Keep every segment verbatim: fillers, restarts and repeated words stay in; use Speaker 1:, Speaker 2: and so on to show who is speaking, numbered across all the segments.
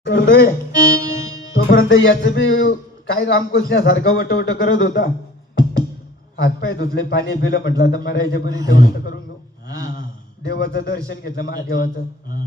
Speaker 1: करतोय तोपर्यंत याच बी काय रामकृष्णासारखं वटवट करत होता. हातपाय धुतले, पाणी पिलं, म्हटलं आता मरायच्या परी तेवढं तर करून घेऊ. देवाचं दर्शन घेतलं, महादेवाचं.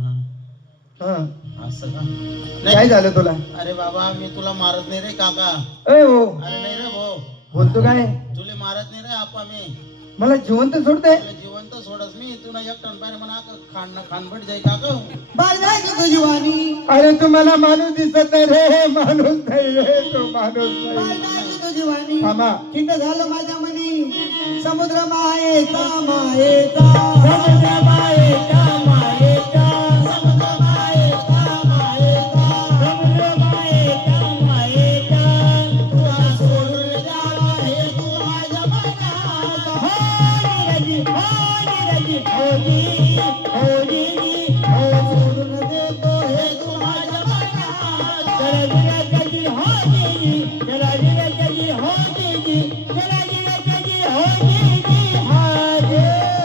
Speaker 1: हा
Speaker 2: असं का?
Speaker 1: काय झालं तुला?
Speaker 2: अरे बाबा मी तुला मारत नाही रे काका.
Speaker 1: अय हो,
Speaker 2: अरे नाही रे भाऊ.
Speaker 1: बोलतो काय?
Speaker 2: तुला मारत नाही रे आपा मी.
Speaker 1: मला जिवंत सोडते.
Speaker 2: जिवंत सोडस मी तुला एक टन पाणी म्हणा खाण खानपट जाई काका.
Speaker 3: बाळ जाय की तुझी वाणी.
Speaker 1: अरे तुम्हाला माणूस दिसत नाही रे, माणूस नाही रे, तो माणूस
Speaker 3: बाळ
Speaker 1: नाही.
Speaker 3: जाय की तुझी वाणी.
Speaker 1: थांबा.
Speaker 3: खिंड झालं माझ्या मनी. समुद्र मायेचा मायेचा
Speaker 1: समुद्र मायेचा मायेचा
Speaker 3: समुद्र मायेचा मायेचा
Speaker 1: समुद्र मायेचा मायेचा
Speaker 3: तुला सोडून द्यावा हे तू माझ्या मनाचा.
Speaker 1: हो निरजी, हो निरजी, हो जी, हो जी जी, हो
Speaker 3: सोडून देतो हे तू माझ्या मनाचा.
Speaker 1: जरा जरा जी, हो जी जी, जरा जरा जी, हो जी जी, जरा जरा जी, हो जी जी, हो जी.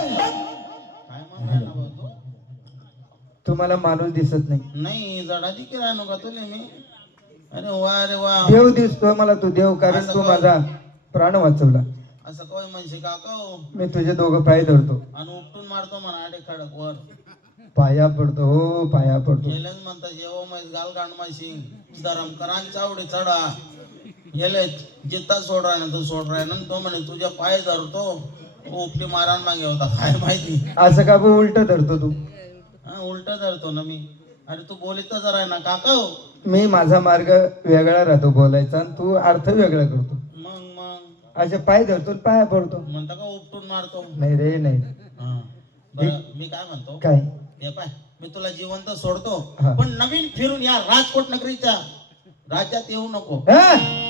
Speaker 2: काय म्हणला भाऊ तू?
Speaker 1: तुम्हाला माणूस दिसत नाही.
Speaker 2: नाही जडाची किराय नका तुले मी. अरे वा रे वा.
Speaker 1: देव दिसतो मला, तू देव, कारण तू माझा प्राण वाचवला.
Speaker 2: असं काय म्हणशी काका हो?
Speaker 1: मी तुझे दोघं पाय धरतो,
Speaker 2: आणि उपटून मारतो म्हणा आडे खडक वर.
Speaker 1: पाया पडतो, हो पाया पडतो.
Speaker 2: गेलेच म्हणता जेव्हा मैस गाल गांड माशी धरम करान चावडी चढा गेले जित्ता सोड राय ना तू सोड राय ना तो म्हणे तुझ्या पाय धरतो उपटी मारान मागे होता काय माहिती.
Speaker 1: असं का बो उलट धरतो तू?
Speaker 2: हा उलट धरतो ना मी. अरे तू बोलीतच राय ना काका हो.
Speaker 1: मी माझा मार्ग वेगळा राहतो बोलायचा, आणि तू अर्थ वेगळा करतो.
Speaker 2: मग मग
Speaker 1: असे पाय धरतो, पाया पडतो.
Speaker 2: म्हणता का उपटून मारतो.
Speaker 1: नाही रे नाही.
Speaker 2: हा बरं मी काय म्हणतो
Speaker 1: काय?
Speaker 2: हे पाय मी तुला जिवंत सोडतो
Speaker 1: हा.
Speaker 2: पण नवीन फिरून या राजकोट नगरीच्या राज्यात येऊ नको.
Speaker 1: हा?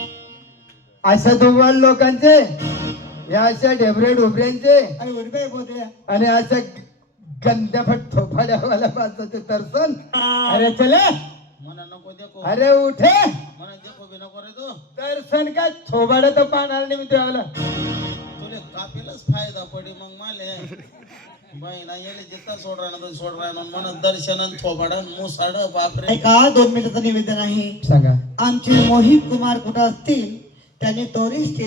Speaker 1: अशा दुर्बल लोकांचे, या अशा ढेबरे ढोबऱ्यांचे,
Speaker 3: अरे उडबे बोलल्या.
Speaker 1: आणि अशा गंध्याफट थोपाड्यावाल्या माणसाचे दर्शन. अरे चले,
Speaker 2: म्हणा नको देखो.
Speaker 1: अरे उठे.
Speaker 2: म्हणा देखो बी नको रे तू.
Speaker 1: दर्शन काय थोबाडा तर पाहणार नाही मी तुला.
Speaker 2: तुले कापेलच फायदा पडी मग माले बाई ना येले जित्ता सोड राहणार तर सोड राहणार म्हणत दर्शन थोबाड मुसाड बापरे.
Speaker 3: ऐका दोन मिनिटाचं निवेदन आहे.
Speaker 1: सांगा.
Speaker 3: आमचे मोहित कुमार कुठं असतील त्यांनी त्वरित